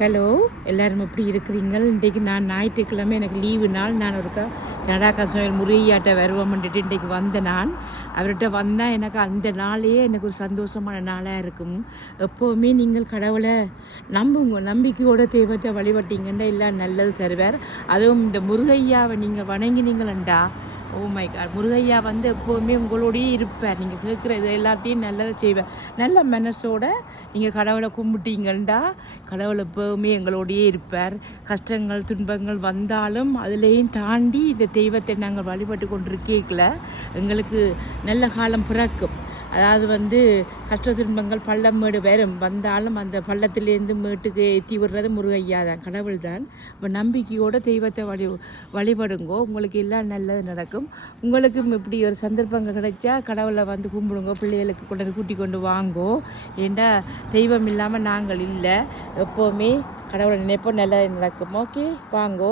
Hello, எல்லாரும் எப்படி இருக்கிறீங்கள்? இன்றைக்கு நான் ஞாயிற்றுக்கிழமை எனக்கு லீவு நாள். நான் ஒருக்கா கனடா சமையல் முருகையாட்ட வருவோம்ன்ட்டு இன்றைக்கு வந்த நான் அவர்கிட்ட வந்தால் எனக்கு அந்த நாளையே எனக்கு ஒரு சந்தோஷமான நாளாக இருக்கும். எப்போவுமே நீங்கள் கடவுளை நம்புங்க, நம்பிக்கையோட தெய்வத்தை வழிபட்டீங்கன்னா எல்லாம் நல்லது தருவார். அதுவும் இந்த முருகையாவை நீங்கள் வணங்கினீங்களா, ஓ மை காட், முருகையா வந்து எப்போவுமே உங்களோடையே இருப்பார். நீங்கள் கேட்குற இது எல்லாத்தையும் நல்லதை செய்வார். நல்ல மனசோட நீங்கள் கடவுளை கும்பிட்டீங்கண்டா கடவுள் எப்போவுமே எங்களோடையே இருப்பார். கஷ்டங்கள் துன்பங்கள் வந்தாலும் அதுலேயும் தாண்டி இந்த தெய்வத்தை நாங்கள் வழிபட்டு கொண்டிருக்கல எங்களுக்கு நல்ல காலம் பிறக்கும். அதாவது வந்து கஷ்ட துன்பங்கள் பள்ளம் மேடு வரும், வந்தாலும் அந்த பள்ளத்திலேருந்து மேட்டுக்கு ஏற்றி விடுறது முருகையா தான், கடவுள் தான். இப்போ நம்பிக்கையோடு தெய்வத்தை வழிபடுங்கோ, உங்களுக்கு எல்லாம் நல்லது நடக்கும். உங்களுக்கும் இப்படி ஒரு சந்தர்ப்பங்கள் கிடைச்சா கடவுளை வந்து கும்பிடுங்கோ, பிள்ளைகளுக்கு கொண்டு கூட்டி கொண்டு வாங்கோ. ஏண்டா தெய்வம் இல்லாமல் நாங்கள் இல்லை. எப்போவுமே கடவுளை நினைப்போம், நல்லது நடக்கும். ஓகே, வாங்கோ.